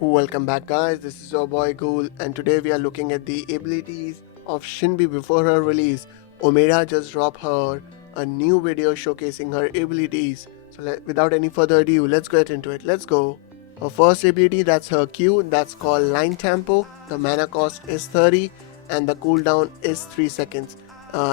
Welcome back guys, this is your boy Ghoul and today we are looking at the abilities of Shinbi before her release. Omega just dropped her a new video showcasing her abilities. So without any further ado, let's get into it. Let's go. Her first ability, that's her Q, that's called Line Tempo. The mana cost is 30 and the cooldown is 3 seconds.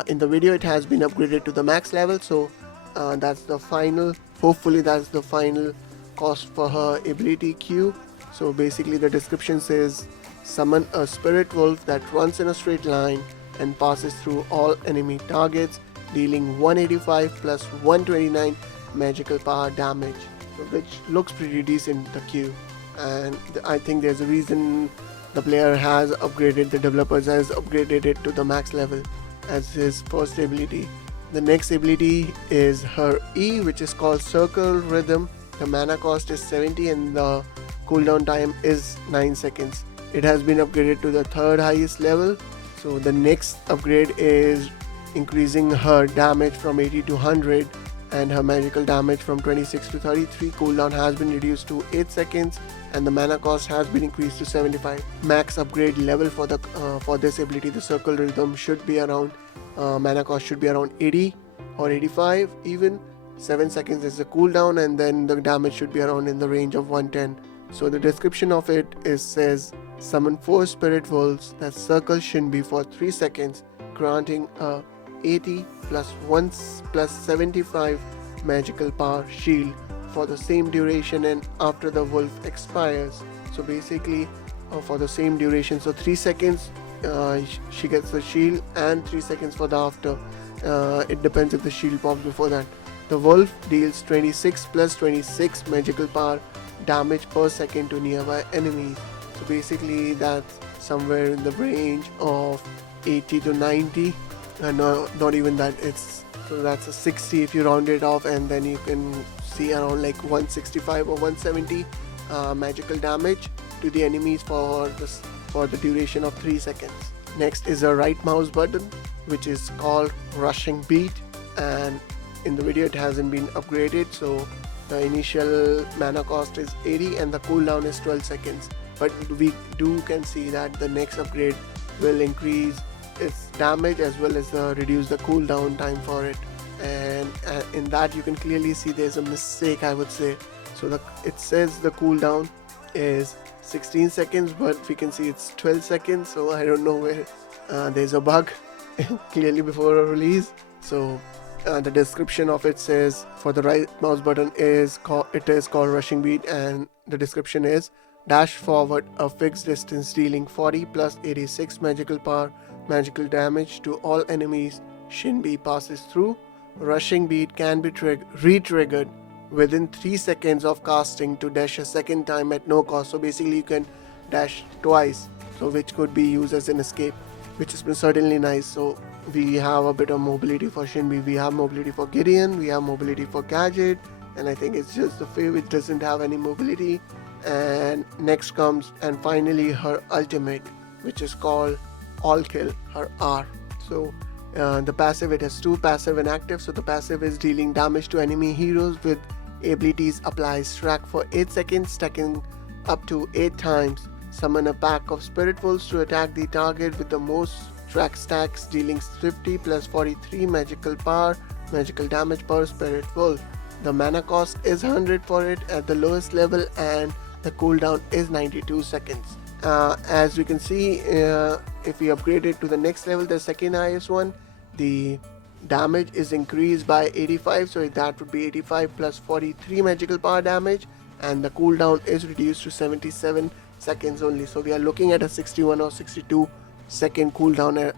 In the video it has been upgraded to the max level, so that's the final, hopefully that's the final cost for her ability Q. So basically the description says summon a spirit wolf that runs in a straight line and passes through all enemy targets, dealing 185 plus 129 magical power damage, which looks pretty decent, the Q. And I think there's a reason the player has upgraded, the developers has upgraded it to the max level as his first ability. The next ability is her E, which is called Circle Rhythm. The mana cost is 70 and the cooldown time is 9 seconds. It has been upgraded to the third highest level. So the next upgrade is increasing her damage from 80 to 100 and her magical damage from 26 to 33. Cooldown has been reduced to 8 seconds and the mana cost has been increased to 75. Max upgrade level for this ability, the Circle Rhythm, should be around mana cost should be around 80 or 85 even. 7 seconds is the cooldown and then the damage should be around in the range of 110. So the description of it says summon 4 spirit wolves that circle Shinbi for 3 seconds, granting a 80 plus 1 plus 75 magical power shield for the same duration and after the wolf expires. So basically for the same duration, so 3 seconds she gets the shield and 3 seconds for the after. It depends if the shield pops before that. The wolf deals 26 plus 26 magical power damage per second to nearby enemies. So basically that's somewhere in the range of 80 to 90, and not even that, so that's a 60 if you round it off, and then you can see around like 165 or 170 magical damage to the enemies for the duration of 3 seconds. Next is a right mouse button, which is called Rushing Beat, and in the video it hasn't been upgraded, so the initial mana cost is 80 and the cooldown is 12 seconds. But we can see that the next upgrade will increase its damage as well as reduce the cooldown time for it. And in that you can clearly see there's a mistake, I would say. So it says the cooldown is 16 seconds, but we can see it's 12 seconds. So I don't know where there's a bug clearly before a release. So the description of it says for the right mouse button is called Rushing Beat, and the description is dash forward a fixed distance dealing 40 plus 86 magical power magical damage to all enemies Shinbi passes through. Rushing Beat can be re-triggered within 3 seconds of casting to dash a second time at no cost. So basically you can dash twice, so which could be used as an escape, which has been certainly nice. So we have a bit of mobility for Shinbi, we have mobility for Gideon, we have mobility for Gadget, and I think it's just the Fae which doesn't have any mobility. And next comes, and finally, her ultimate, which is called All Kill, her R. So the passive, it has 2 passive and active. So the passive is dealing damage to enemy heroes with abilities applies track for 8 seconds, stacking up to 8 times. Summon a pack of spirit wolves to attack the target with the most track stacks, dealing 50 plus 43 magical power magical damage per spirit wolf. The mana cost is 100 for it at the lowest level and the cooldown is 92 seconds. As we can see, if we upgrade it to the next level, the second highest one, the damage is increased by 85, so that would be 85 plus 43 magical power damage, and the cooldown is reduced to 77 seconds only. So we are looking at a 61 or 62 second cooldown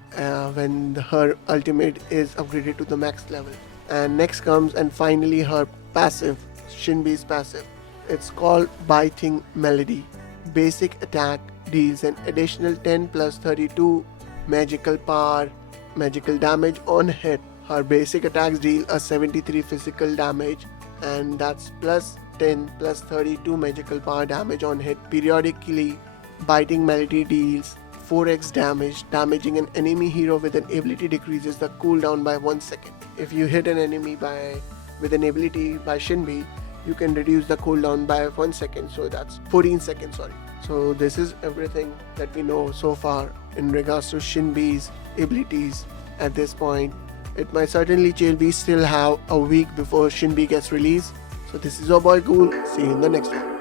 when her ultimate is upgraded to the max level. And next comes, and finally, her passive, Shinbi's passive. It's called Biting Melody. Basic attack deals an additional 10 plus 32 magical power magical damage on hit. Her basic attacks deal a 73 physical damage, and that's plus 10 plus 32 magical power damage on hit. Periodically, Biting Melody deals 4x damage. Damaging an enemy hero with an ability decreases the cooldown by 1 second. If you hit an enemy with an ability by Shinbi, you can reduce the cooldown by 1 second, so that's 14 seconds, sorry. So this is everything that we know so far in regards to Shinbi's abilities at this point. It might certainly change. We still have a week before Shinbi gets released. So this is your boy Ghoul. See you in the next one.